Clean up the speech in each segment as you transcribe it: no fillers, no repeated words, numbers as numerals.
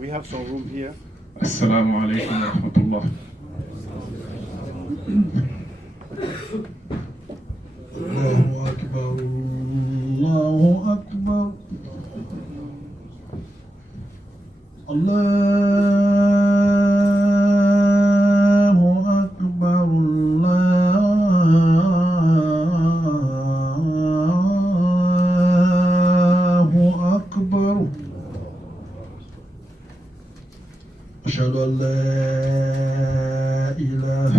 We have some room here. Assalamu alaikum wa rahmatullah. Allahu Akbar, Allahu Akbar. Allahu Akbar, Allahu Akbar. أشهد أن لا إله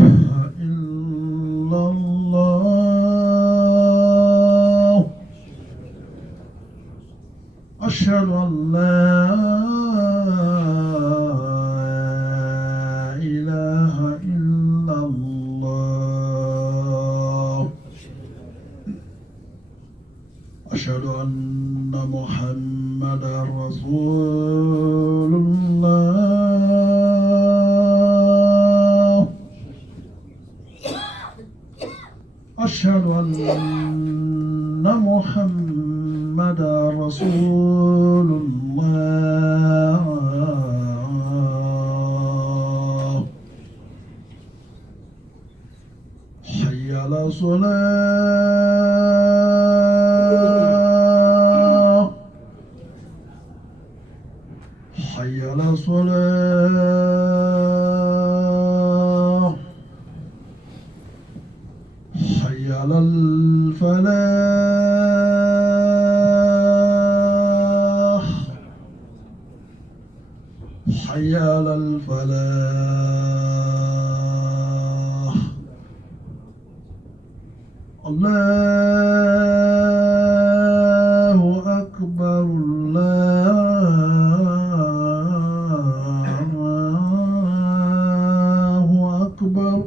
إلا الله. أشهد أن لا إله إلا الله. أشهد أن محمدا رسول الله. أشهد أن محمدا رسول الله. حي على الصلاة. حي على الصلاة. حي على الفلاح. حي على الفلاح. الله أكبر، الله أكبر.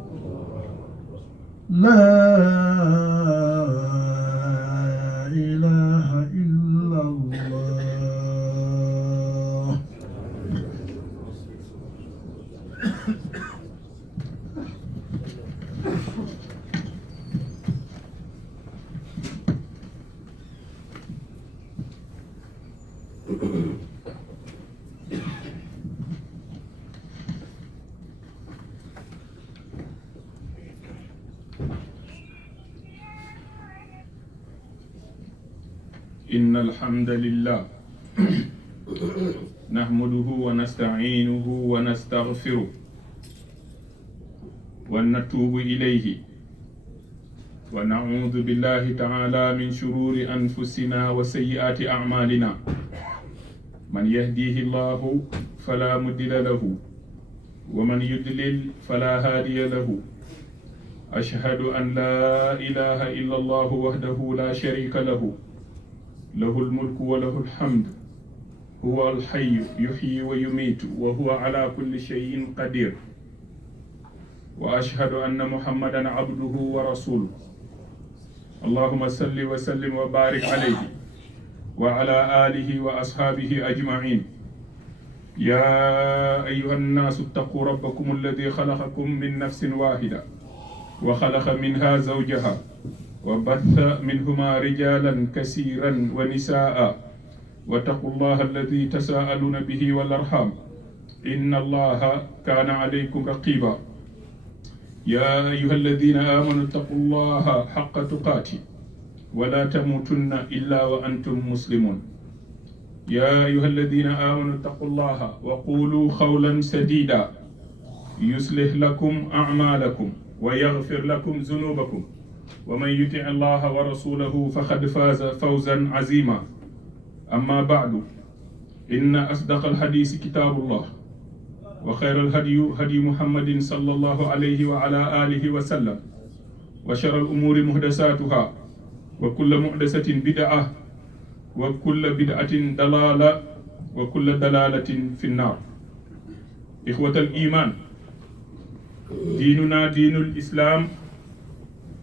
لا إله إلا الله. إن الحمد لله نحمده ونستعينه ونستغفره ونتوب إليه ونعوذ بالله تعالى من شرور أنفسنا وسيئات أعمالنا. من يهديه الله فلا مضل له ومن يضلل فلا هادي له. أشهد أن لا إله إلا الله وحده لا شريك له، له الملك وله الحمد، هو الحي يحيي ويميت وهو على كل شيء قدير. وأشهد أن محمدا عبده ورسوله. اللهم صل وسلم وبارك عليه وعلى آله وأصحابه أجمعين. يا أيها الناس اتقوا ربكم الذي خلقكم من نفس واحدة وخلق منها زوجها وبث منهما رجالا كثيرا ونساء واتقوا الله الذي تساءلون به والأرحام إن الله كان عليكم رقيبا. يا أيها الذين آمنوا اتقوا الله حق تقاته ولا تموتن إلا وأنتم مسلمون. يا أيها الذين آمنوا اتقوا الله وقولوا قولا سديدا يصلح لكم أعمالكم ويغفر لكم ذنوبكم ومن يطع الله ورسوله فقد فاز فوزا عظيما. أما بعد، إن أصدق الحديث كتاب الله وخير الهدي هدي محمد صلى الله عليه وعلى آله وسلم وشر الأمور محدثاتها وكل محدثة بدعة وكل بدعة ضلالة وكل ضلالة في النار. إخوة الإيمان، ديننا دين الإسلام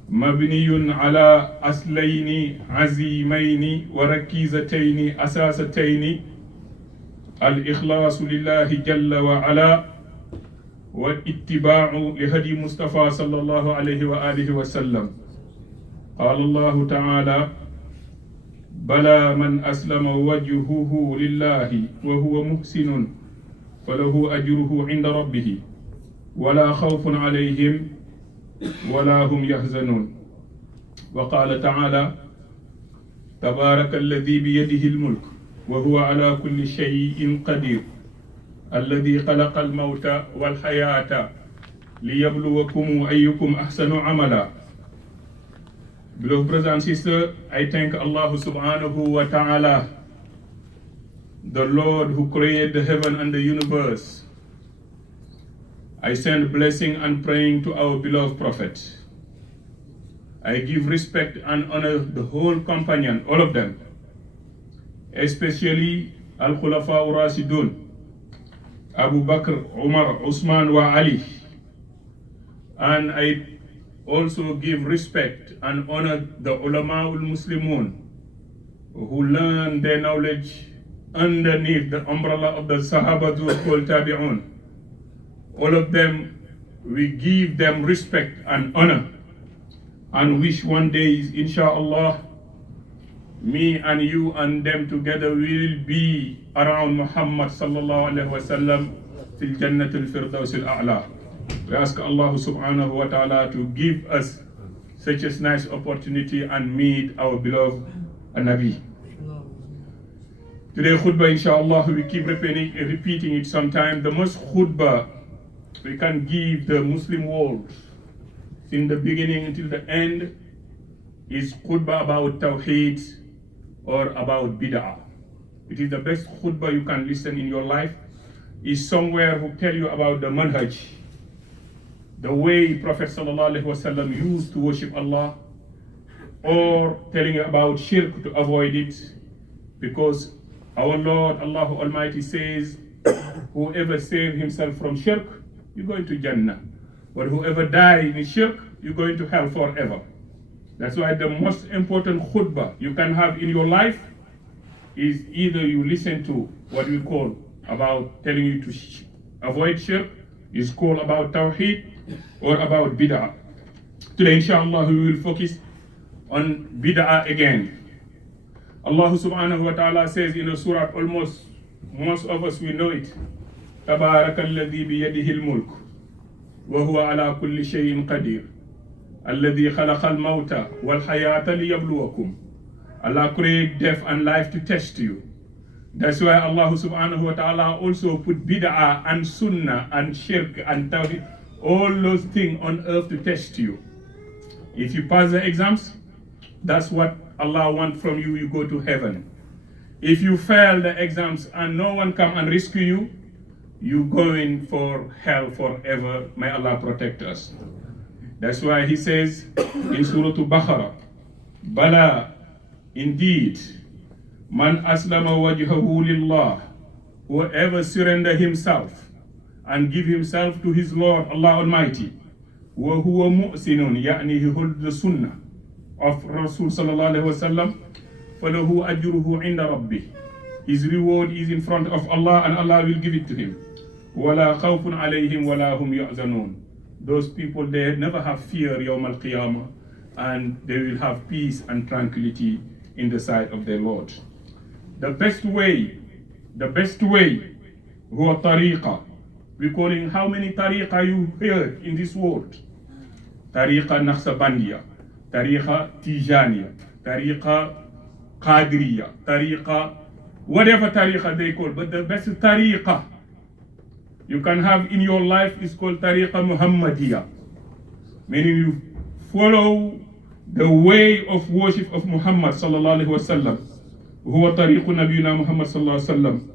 مبني على أصلين عظيمين وركيزتين أساستين: الإخلاص لله جل وعلا والاتباع لهدي مصطفى صلى الله عليه وآله وسلم. قال الله تعالى: بلى من أسلم وجهه لله وهو محسن فله أجره عند ربه ولا خوف عليهم ولا هم يحزنون. وقال تعالى: تبارك الذي بيده الملك وهو على كل شيء قدير الذي خلق الموت والحياة ليبلوكم أيكم أحسن عملا. Beloved brothers and sisters, I thank Allah subhanahu wa ta'ala, the Lord who created the heaven and the universe. I send blessing and praying to our beloved Prophet. I give respect and honor the whole companion, all of them, especially Al-Khulafa Ur-Rasidun, Abu Bakr, Umar, Usman wa Ali. And I also give respect and honor the Ulama ul-Muslimun who learn their knowledge underneath the umbrella of the Sahaba called Tabi'un. All of them, we give them respect and honor and wish one day, inshallah, me and you and them together will be around Muhammad sallallahu alaihi wasallam fil Jannat al-Firdaus al-A'la. We ask Allah subhanahu wa ta'ala to give us such a nice opportunity and meet our beloved Nabi. Today khutbah, inshallah, we keep repeating it sometime. The most khutbah we can give the Muslim world in the beginning until the end is khutbah about Tawheed or about Bid'ah. It is the best khutbah you can listen in your life. Is somewhere who tell you about the manhaj, the way Prophet ﷺ used to worship Allah, or telling you about shirk to avoid it, because our Lord Allah Almighty says, whoever saves himself from shirk, you're going to Jannah. But whoever dies in shirk, you're going to hell forever. That's why the most important khutbah you can have in your life is either you listen to what we call about telling you to avoid shirk, is called about Tawheed, or about Bid'ah. Today, inshallah, we will focus on Bid'ah again. Allah subhanahu wa ta'ala says in the surah, almost most of us we know it, تبارك الذي بيده الملك وهو على كل شيء قدير الذي خلق الموت والحياة ليبلوكم. Allah created death and life to test you. That's why Allah subhanahu wa ta'ala also put bid'ah and sunnah and shirk and tawhid, all those things on earth to test you. If you pass the exams, that's what Allah wants from you, you go to heaven. If you fail the exams and no one come and rescue you, you go in for hell forever. May Allah protect us. That's why he says in Surah Al-Baqarah, Bala, indeed, man aslama wajhahu lillah, whoever surrender himself and give himself to his Lord Allah Almighty, wa huwa mu'sinun, yani he holds the sunnah of Rasul sallallahu alaihi wasallam, falahu ajruhu inda rabbih. His reward is in front of Allah and Allah will give it to him. Wala khawfun alayhim wala hum yahzanun. Those people, they never have fear yawm al-qiyamah, and they will have peace and tranquility in the sight of their Lord. The best way, huwa tariqa. We're calling how many tariqa you heard in this world? Tariqa Naqshbandiya, tariqa Tijaniya, tariqa Qadiriya, tariqa, whatever tariqa they call, but the best tariqa you can have in your life is called tariqa Muhammadiyya, meaning you follow the way of worship of Muhammad sallallahu alaihi wasallam. Huwa tariqu nabiyina Muhammad sallallahu alaihi wasallam.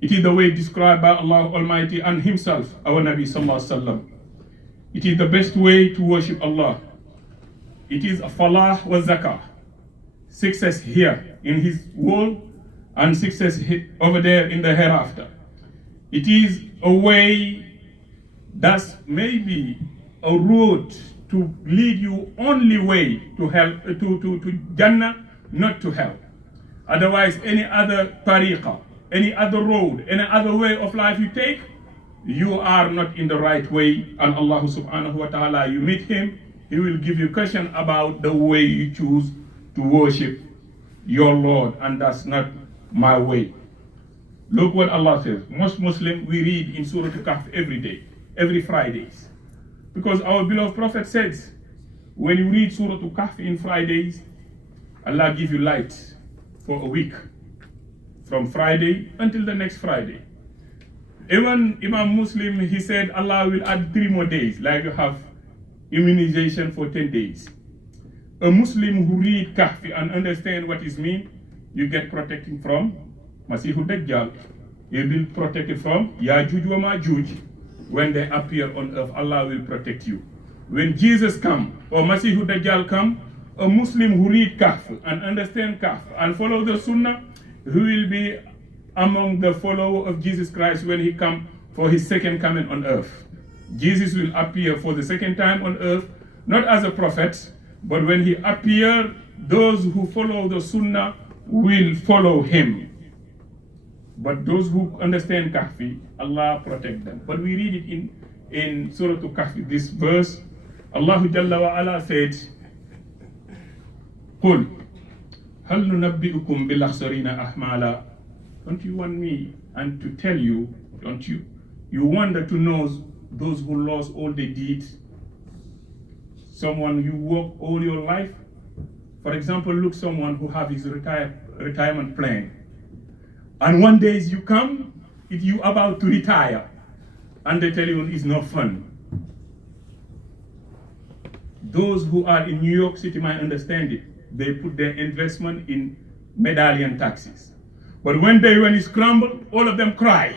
It is the way described by Allah Almighty and Himself, our Nabi sallallahu alaihi wasallam. It is the best way to worship Allah. It is a falah wa zakah, success here in His world and success over there in the hereafter. It is a way that's maybe a road to lead you only way to hell, to Jannah, not to hell. Otherwise, any other tariqa, any other road, any other way of life you take, you are not in the right way. And Allah subhanahu wa ta'ala, you meet Him, He will give you a question about the way you choose to worship your Lord, and that's not my way. Look what Allah says. Most Muslims, we read in Surah Al-Kahf every day, every Fridays. Because our beloved Prophet says, when you read Surah Al-Kahf in Fridays, Allah gives you light for a week. From Friday until the next Friday. Even Imam Muslim, he said Allah will add 3 more days, like you have immunization for 10 days. A Muslim who read Kahfi and understand what it means, you get protected from Masihud Dajjal. You will be protected from Yajuj wa Majuj. When they appear on earth, Allah will protect you. When Jesus come or Masihud Dajjal come, a Muslim who read Kahf and understand Kahf and follow the Sunnah, who will be among the followers of Jesus Christ when he come for his second coming on earth. Jesus will appear for the second time on earth, not as a prophet, but when he appear, those who follow the Sunnah will follow him. But those who understand Kahfi, Allah protect them. But we read it in Surah Al-Kahfi, this verse, Allah Jalla wa Ala said, قُلْ هَلْ نُنَبِّئُكُمْ بِالْأَخْسَرِينَ أَعْمَالًا. Don't you want me and to tell you, don't you? You wonder to know those who lost all they did. Someone you work all your life. For example, look someone who have his retirement plan. And one day you come, if you about to retire, and they tell you it's not fun. Those who are in New York City might understand it. They put their investment in medallion taxes. But when it's crumbled, all of them cry.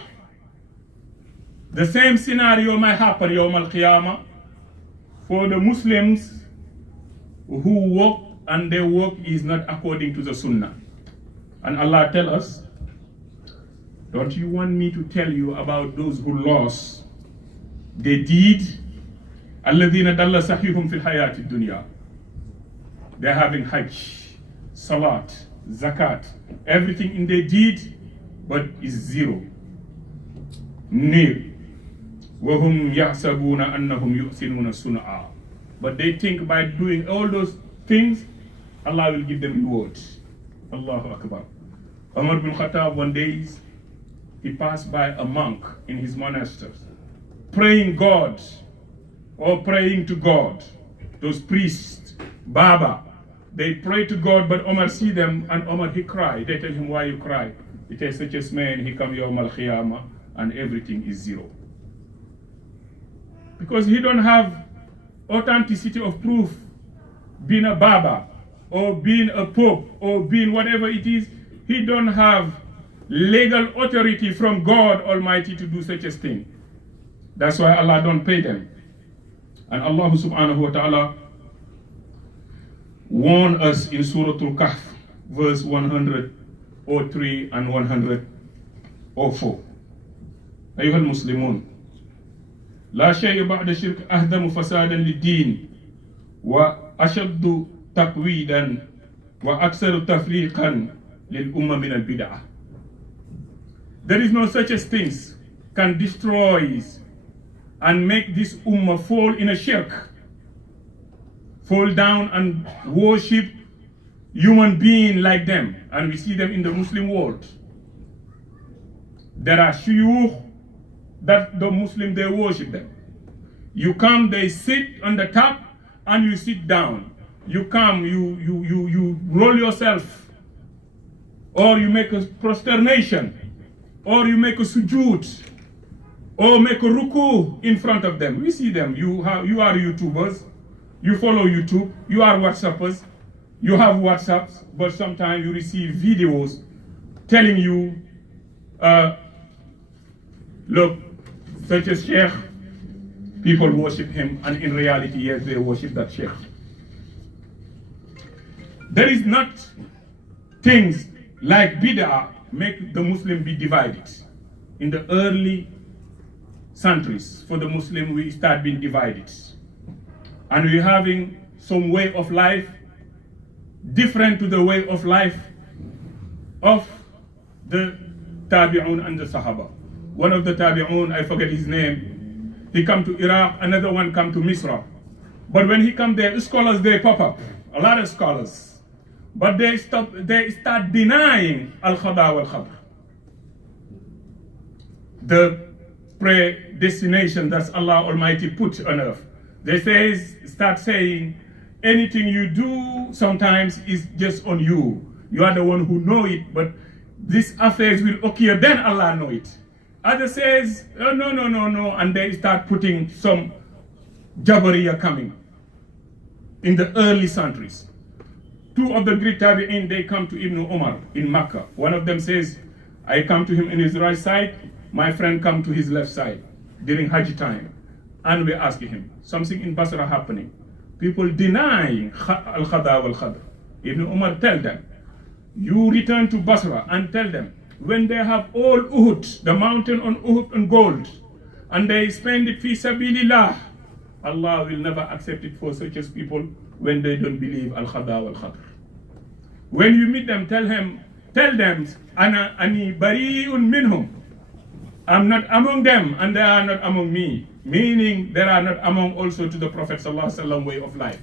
The same scenario might happen Yawm al-Qiyamah for the Muslims who work and their work is not according to the Sunnah. And Allah tell us, don't you want me to tell you about those who lost their deed? الَّذِينَ دَلَّ سَحِيهُمْ فِي الْحَيَاةِ الدُّنْيَا. They're having Hajj, Salat, Zakat, everything in their deed, but is zero. Nil. وَهُمْ يَحْسَبُونَ أَنَّهُمْ يُحْسِنُونَ صُنْعًا. But they think by doing all those things, Allah will give them reward. Allahu Akbar. Umar bin Khattab one day, he passed by a monk in his monastery, praying God or praying to God. Those priests, Baba, they pray to God, but Omar see them and Omar he cry. They tell him, why you cry? It is such a man, he come Yawm al-Qiyamah and everything is zero. Because he don't have authenticity of proof, being a Baba or being a Pope or being whatever it is, he don't have legal authority from God Almighty to do such a thing. That's why Allah don't pay them. And Allah subhanahu wa ta'ala warned us in Surah Al-Kahf, verse 103 and 104. أيها المسلمون لا شيء بعد الشرك أهدم فسادا للدين وأشد تقويدا وأكثر تفريقا للأمة من البدعة. There is no such as things can destroy and make this ummah fall in a shirk, fall down and worship human being like them, and we see them in the Muslim world. There are shuyukh that the Muslim they worship them. You come, they sit on the top, and you sit down. You come, you roll yourself, or you make a prosternation, or you make a sujood, or make a ruku in front of them. We see them. You are YouTubers. You follow YouTube. You are WhatsAppers. You have WhatsApps, but sometimes you receive videos telling you, look, such a sheikh, people worship him, and in reality, yes, they worship that sheikh. There is not things like bid'ah make the Muslim be divided. In the early centuries, for the Muslim, we start being divided. And we're having some way of life different to the way of life of the Tabi'un and the Sahaba. One of the Tabi'un, I forget his name, he come to Iraq, another one come to Misra. But when he come there, scholars, they pop up, a lot of scholars. But they start denying al-Khada wal-Khabr. the predestination that Allah Almighty put on earth. They start saying, anything you do sometimes is just on you. You are the one who know it, but these affairs will occur, then Allah know it. Others says, oh, no, and they start putting some Jabariya coming in the early centuries. Two of the great Tabi'in, they come to Ibn Umar in Makkah. One of them says, I come to him in his right side, my friend come to his left side during Hajj time. And we ask him, something in Basra happening. People denying Al-Khada wal-Khadr. Ibn Umar tell them, you return to Basra and tell them, when they have all Uhud, the mountain on Uhud and gold, and they spend it fi sabilillah, Allah will never accept it for such as people when they don't believe Al-Khada wal-Khadr. When you meet them, tell them, Ana ani bari'un minhum. I'm not among them and they are not among me. Meaning they are not among also to the Prophet ﷺ way of life.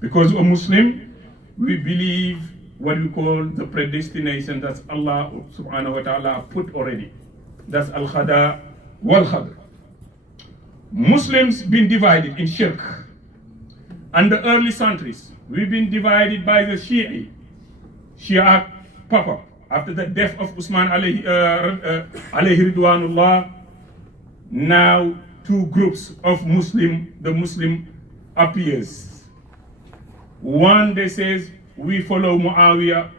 Because a Muslim, we believe what we call the predestination that Allah subhanahu wa ta'ala put already. That's Al-Khada wal-Khadr. Muslims been divided in shirk. And the early centuries, we've been divided by the Shia Papa. After the death of Usman alayhi ridwanullah, now two groups of the Muslim appears. One, they says, we follow Muawiyah,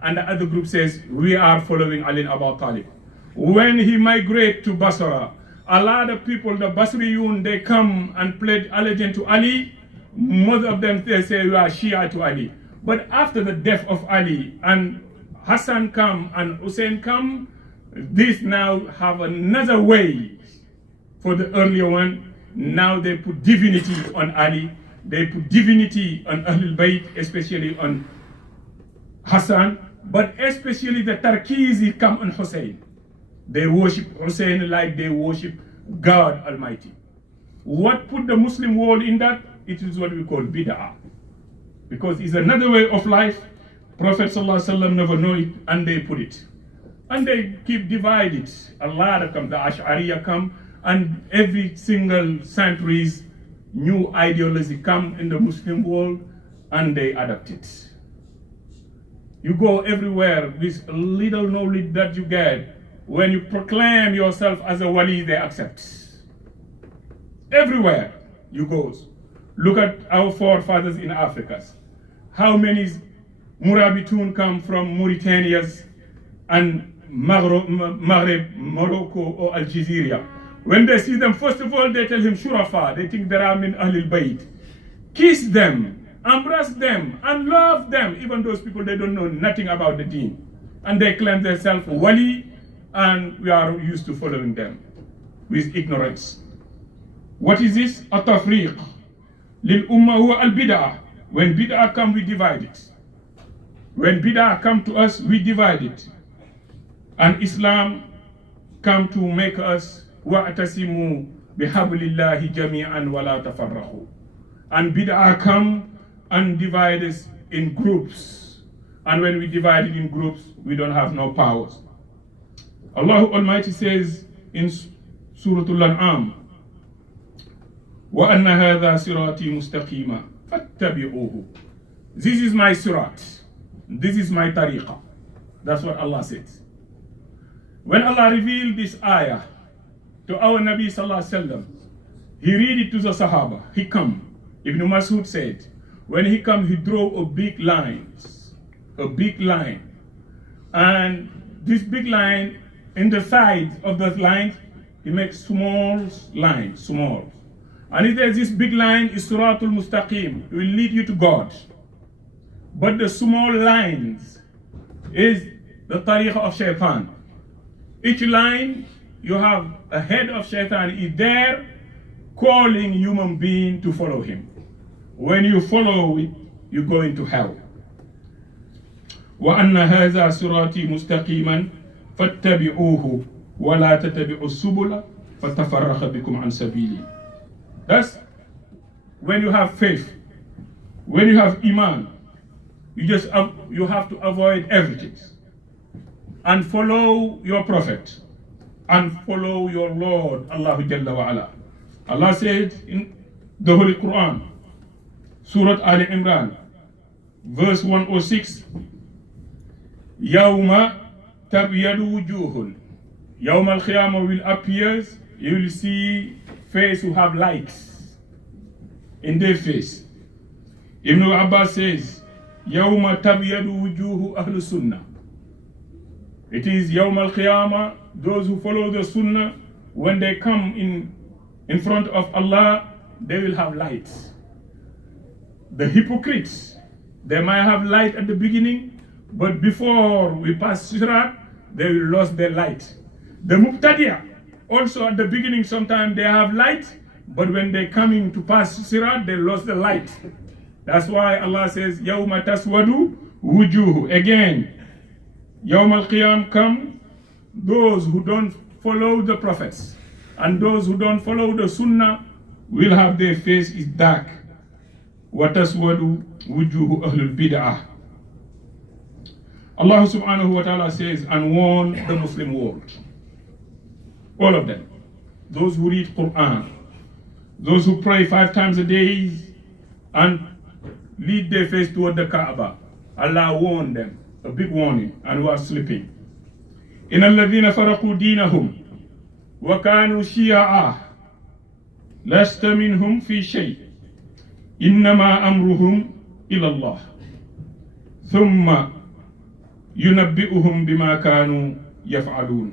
and the other group says, we are following Ali ibn Abi Talib. When he migrated to Basra, a lot of people, the Basriyun, they come and pledge allegiance to Ali. Most of them, they say, we are Shia to Ali. But after the death of Ali, and Hassan come and Hussein come, this now have another way for the earlier one. Now they put divinity on Ali, they put divinity on Ahlul Bayt, especially on Hassan, but especially the Tarkizi come on Hussein. They worship Hussein like they worship God Almighty. What put the Muslim world in that? It is what we call bid'ah. Because it's another way of life. Prophet ﷺ never know it, and they put it. And they keep divided. A lot of come, the Ash'ariya come, and every single centuries, new ideology come in the Muslim world, and they adapt it. You go everywhere, this little knowledge that you get, when you proclaim yourself as a wali, they accept. Everywhere you go. Look at our forefathers in Africa. How many Murabitun come from Mauritania and Maghreb, Morocco or Algeria. When they see them, first of all, they tell him Shurafa. They think they are min Ahlul Bayt. Kiss them, embrace them, and love them. Even those people, they don't know nothing about the deen. And they claim themselves wali, and we are used to following them with ignorance. What is this? At-tafriq. Lil-umma huwa al-bid'ah. When bid'ah come, we divide it. When bid'ah come to us, we divide it. And Islam come to make us wa'tasimu bihablillahi jami'an wa la tafarraqu. And bid'ah come and divide us in groups. And when we divide it in groups, we don't have no powers. Allah Almighty says in Surah Al-An'am, وَأَنَّ هَذَا صِرَاطِي مُسْتَقِيمًا فَاتَّبِعُوهُ. This is my sirat. This is my tariqah. That's what Allah says. When Allah revealed this ayah to our Nabi Sallallahu Alaihi Wasallam, he read it to the Sahaba. He come. Ibn Mas'ud said, when he come, he draw a big line. And this big line, in the side of the line, he makes small lines, small. And if there's this big line, is Suratul Mustaqim. It will lead you to God. But the small lines is the tariqah of shaitan. Each line, you have a head of shaitan is there calling human being to follow him. When you follow it, you go into hell. وَأَنَّ هَذَا صِرَاطِي مُسْتَقِيمًا فَاتَّبِعُوهُ وَلَا تَتَّبِعُوا السُّبُلَ فَتَفَرَّقَ بِكُمْ عَنْ سَبِيلِهِ. That's when you have faith, when you have iman, you have to avoid everything and follow your prophet. and follow your Lord, Allah Jalla wa Ala. Allah said in the Holy Quran, Surah Al Imran, verse 106, Yawma tabyadu wujuhun. Yawm al-Qiyamah will appear, you will see face who have lights in their face. Ibn Abbas says, Yawma tabyadu wujuhu ahlu sunnah. It is Yawm al-Qiyamah, those who follow the sunnah, when they come in front of Allah, they will have lights. The hypocrites, they might have light at the beginning, but before we pass Sirat, they will lose their light. The Muqtadiya, also at the beginning, sometimes they have light, but when they coming to pass Sirat, they lost the light. That's why Allah says, Yawma taswadu wujuhu. Again, Yawm al-Qiyam come, those who don't follow the prophets and those who don't follow the Sunnah will have their face is dark. Wa taswadu wujuhu ahlul bid'ah. Allah subhanahu wa ta'ala says, and warn the Muslim world. All of them. Those who read Quran, those who pray 5 times a day and lead their face toward the Kaaba. Allah warned them, a big warning, and who are sleeping. إِنَّ الَّذِينَ فَرَقُوا دِينَهُمْ وَكَانُوا شِيَعًا لَسْتَ مِنْهُمْ فِي شَيْءٍ إِنَّمَا أَمْرُهُمْ إِلَى اللَّهِ ثُمَّ يُنَبِّئُهُمْ بِمَا كَانُوا يَفْعَلُونَ.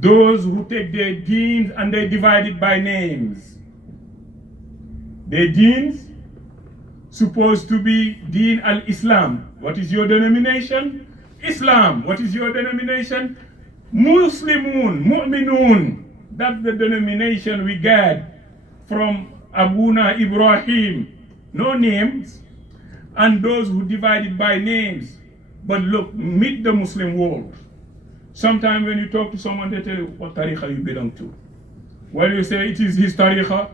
Those who take their deeds and they divide it by names. Their deeds supposed to be Deen al-Islam. What is your denomination? Islam. What is your denomination? Muslimun, Mu'minun. That's the denomination we get from Abuna Ibrahim. No names. And those who divide it by names. But look, meet the Muslim world. Sometimes when you talk to someone, they tell you what tariqa you belong to. When you say it is his tariqa,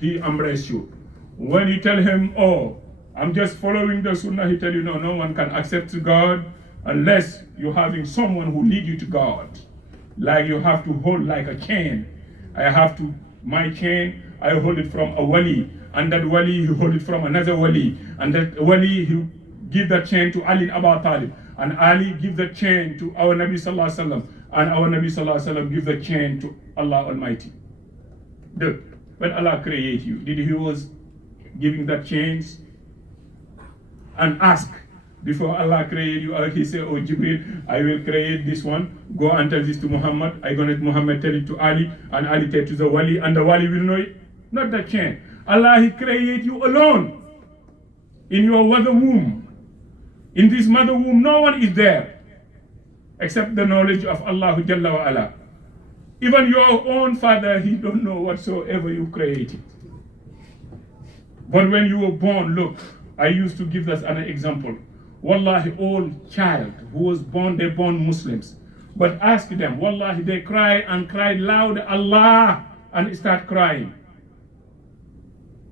he embraces you. When you tell him, oh, I'm just following the sunnah, he tell you, no one can accept God unless you're having someone who lead you to God. Like you have to hold like a chain. My chain, I hold it from a wali. And that wali, he hold it from another wali. And that wali, he give that chain to Ali ibn Abi Talib. And Ali give the chain to our Nabi Sallallahu Alaihi Wasallam. And our Nabi Sallallahu Alaihi Wasallam give the chain to Allah Almighty. When Allah created you, did he was giving that chains and ask before Allah created you? He said, oh Jibril, I will create this one. Go and tell this to Muhammad. I'm going to Muhammad tell it to Ali. And Ali tell it to the wali. And the wali will know it. Not the chain. Allah, he created you alone. In your mother womb. In this mother womb, no one is there except the knowledge of Allah Jalla wa Ala. Even your own father, he don't know whatsoever you created. But when you were born, look, I used to give this an example. Wallahi, all child who was born, they born Muslims. But ask them, wallahi, they cry and cried loud, Allah, and start crying.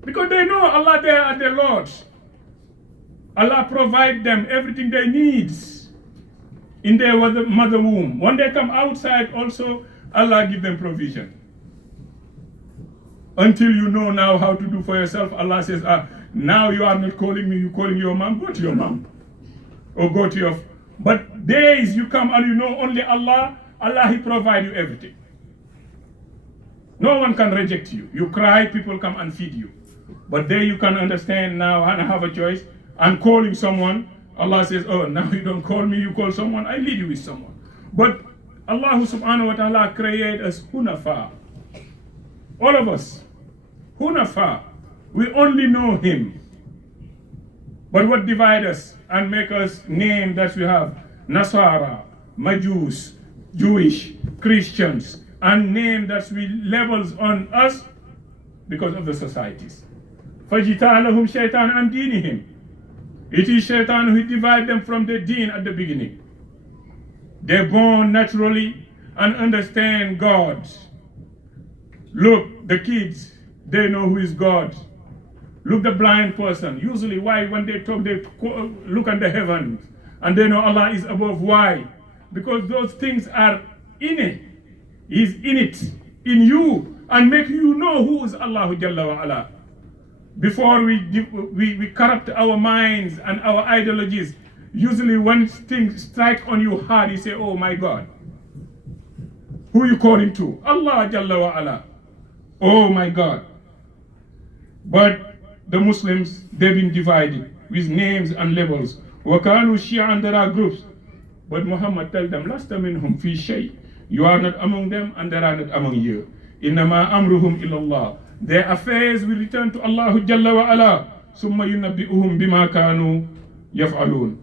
Because they know Allah, they are their Lord. Allah provide them everything they need in their mother womb. When they come outside also, Allah give them provision. Until you know now how to do for yourself, Allah says, now you are not calling me, you're calling your mom, go to your mom. Or go to your... But days you come and you know only Allah, Allah, he provide you everything. No one can reject you. You cry, people come and feed you. But there you can understand now and have a choice. And calling someone, Allah says, oh, now you don't call me, you call someone, I lead you with someone. But Allah subhanahu wa ta'ala created us hunafa. All of us, hunafa. We only know him. But what divides us and make us name that we have Nasara, Majus, Jewish, Christians, and name that we levels on us because of the societies. فَجِتَعَلَهُمْ شَيْطَانٌ عَنْ دِينِهِمْ. It is Shaitan who divides them from the deen at the beginning. They're born naturally and understand God. Look, the kids, they know who is God. Look, the blind person. Usually, why when they talk, they look at the heavens and they know Allah is above. Why? Because those things are innate is in it, in you, and make you know who is Allah Jalla wa Ala. Before we corrupt our minds and our ideologies, usually when things strike on you hard, you say, oh my God, who you calling to? Allah Jalla wa Ala. Oh my God. But the Muslims, they've been divided with names and labels. وَكَانُوا شِيَعًا, there are groups. But Muhammad tell them, لَسْتَ مِنْهُمْ فِي شَيْءٍ. You are not among them and they are not among you. إِنَّمَا أَمْرُهُمْ إِلَى اللَّهِ. Their affairs will return to Allah Jalla wa Ala. ثُمَّ يُنَبِّئُهُمْ بِمَا كَانُوا يَفْعَلُونَ.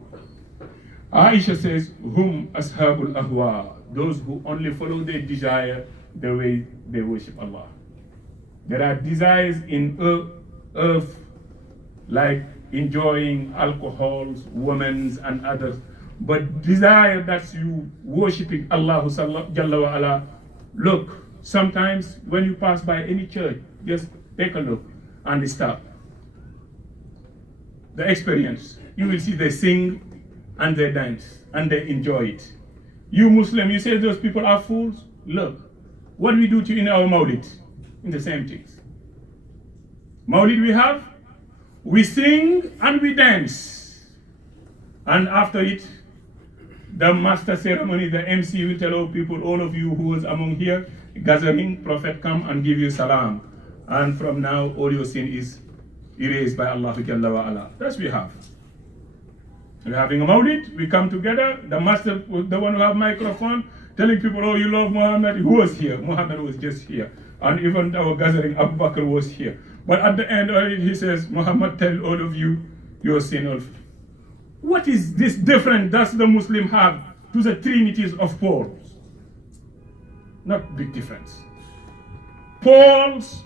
Aisha says, Hum ashabul ahwa, those who only follow their desire the way they worship Allah. There are desires in earth like enjoying alcohols, women and others. But desire that you worshiping Allah Jalla wa Ala. Look, sometimes when you pass by any church, just take a look and stop. The experience, you will see they sing and they dance and they enjoy it. You Muslim, you say those people are fools. Look, what we do to in our Mawlid, in the same things. Mawlid we have, we sing and we dance. And after it, the master ceremony, the MC will tell all people, all of you who was among here, gathering, Prophet come and give you salam. And from now, all your sin is erased by Allah Jalla wa Ala. That's what we have. We're having a Mawlid, we come together, the master, the one who have microphone, telling people, oh, you love Muhammad. Who was here? Muhammad was just here. And even our gathering, Abu Bakr was here. But at the end of it, he says, Muhammad, tell all of you your sin of. What is this different that the Muslim have to the trinities of Paul? Not big difference. Paul's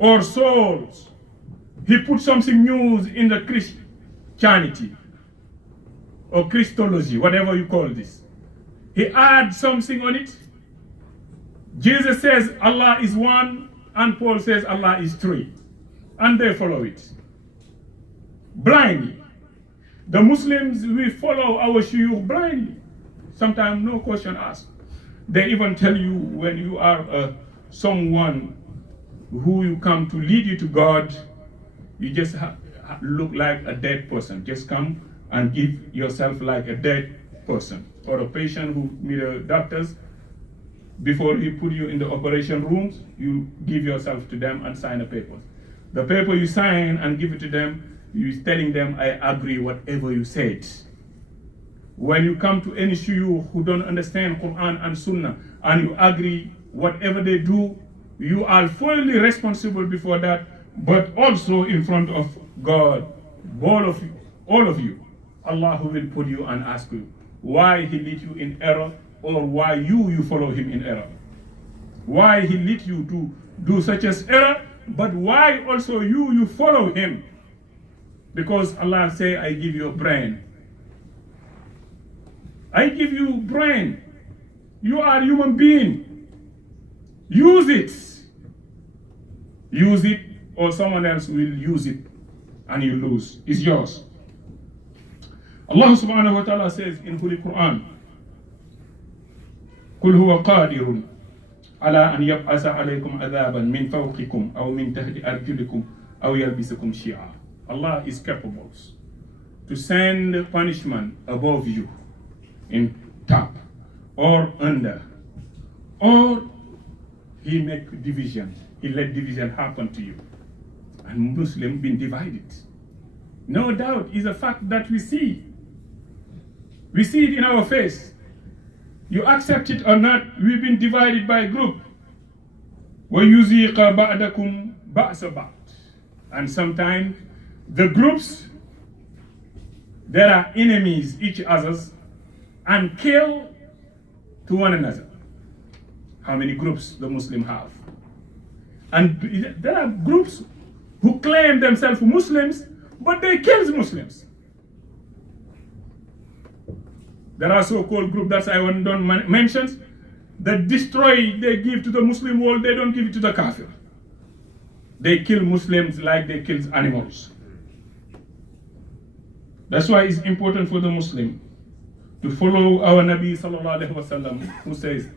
or Saul's, he put something new in the Christianity or Christology, whatever you call this. He adds something on it. Jesus says Allah is one, and Paul says Allah is three, and they follow it blindly. The Muslims, we follow our shuyukh blindly. Sometimes no question asked. They even tell you when you are someone who you come to lead you to God, you just look like a dead person. Just come and give yourself like a dead person. Or a patient who meet the doctors, before he put you in the operation rooms, you give yourself to them and sign a paper. The paper you sign and give it to them, you're telling them, I agree whatever you said. When you come to any shuyukh who don't understand Quran and Sunnah, and you agree whatever they do, you are fully responsible before that, but also in front of God. All of you. Allah will put you and ask you why he lead you in error, or why you follow him in error. Why he lead you to do such as error, but why also you follow him. Because Allah say, I give you a brain. I give you brain. You are a human being. Use it. Use it, or someone else will use it and you lose. It's yours. Allah subhanahu wa ta'ala says in Holy Quran, قل هو قادر على أن يبعث عليكم عذابا من فوقكم أو من تحت أرجلكم أو يلبسكم شيعا. Allah is capable to send punishment above you, in top or under, or he make division. He let division happen to you. And Muslims been divided. No doubt is a fact that we see. We see it in our face. You accept it or not, we've been divided by group. وَيُزِيقَ بَعْدَكُمْ بَعْسَ بَعْض. And sometimes the groups, there are enemies each others and kill to one another. How many groups the Muslim have? And there are groups who claim themselves Muslims, but they kill Muslims. There are so-called groups that I don't mention, that destroy, they give to the Muslim world, they don't give it to the Kafir. They kill Muslims like they kill animals. That's why it's important for the Muslim to follow our Nabi sallallahu alaihi wasallam, who says,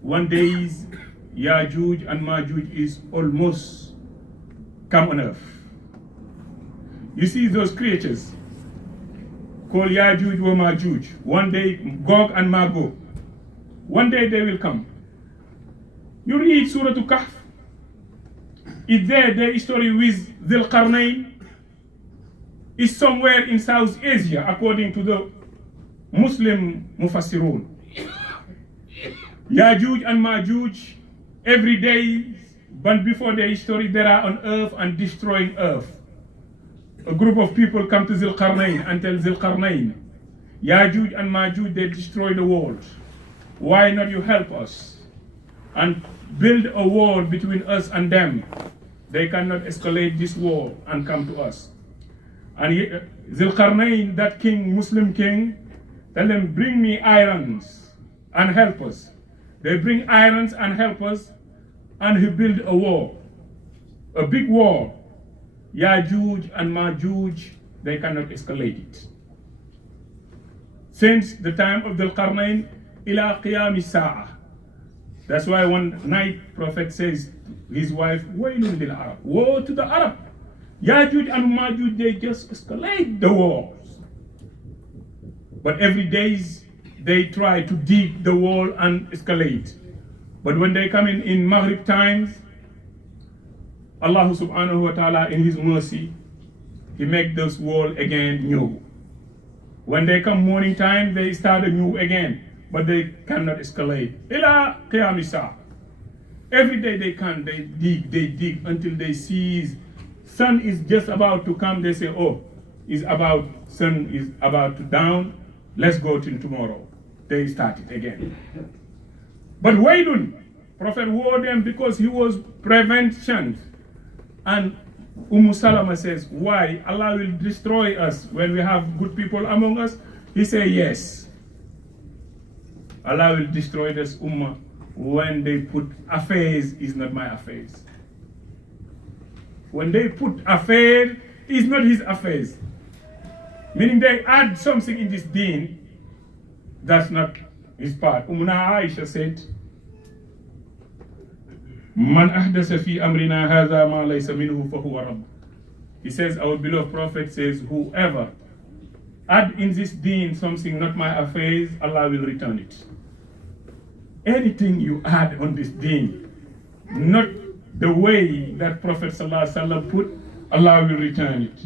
one day Yajuj and Majuj is almost come on earth. You see those creatures called Yajuj wa Majuj. One day, Gog and Magog. One day they will come. You read Surah Al-Kahf. Is there the story with Dhul Qarnayn? Is somewhere in South Asia, according to the Muslim Mufassirun. Yajuj and Majuj, every day, but before their story, they are on earth and destroying earth. A group of people come to Dhul Qarnayn and tell Dhul Qarnayn, Yajuj and Majuj, they destroy the world. Why not you help us and build a wall between us and them? They cannot escalate this war and come to us. And Dhul Qarnayn, that king, Muslim king, tell them, bring me irons and help us. They bring irons and help us, and he built a wall, a big wall. Yajuj and Majuj, they cannot escalate it. Since the time of Dhul Qarnayn, ila qiyam sa'a. That's why one night Prophet says to his wife, Waylun lil Arab, woe to the Arab. Yajuj and Majuj, they just escalate the walls. But every day they try to dig the wall and escalate. But when they come in Maghrib times, Allah subhanahu wa ta'ala in his mercy, he make this wall again new. When they come morning time, they start anew again, but they cannot escalate. Ila qiyam sa'a. Every day they dig until they see sun is just about to come. They say, oh, sun is about to down, let's go till tomorrow. They start it again. But Waylun, Prophet warned them because he was prevention. And Salama says, why? Allah will destroy us when we have good people among us? He said, yes. Allah will destroy this Ummah when they put affairs is not my affairs. When they put affair is not his affairs. Meaning they add something in this deen, that's not his part. Aisha said, Man ahdasa fi amrina hadha ma laysa minhu fahuwa rabb. He says, our beloved Prophet says, whoever add in this deen something not my affairs, Allah will return it. Anything you add on this deen, not the way that Prophet ﷺ put, Allah will return it.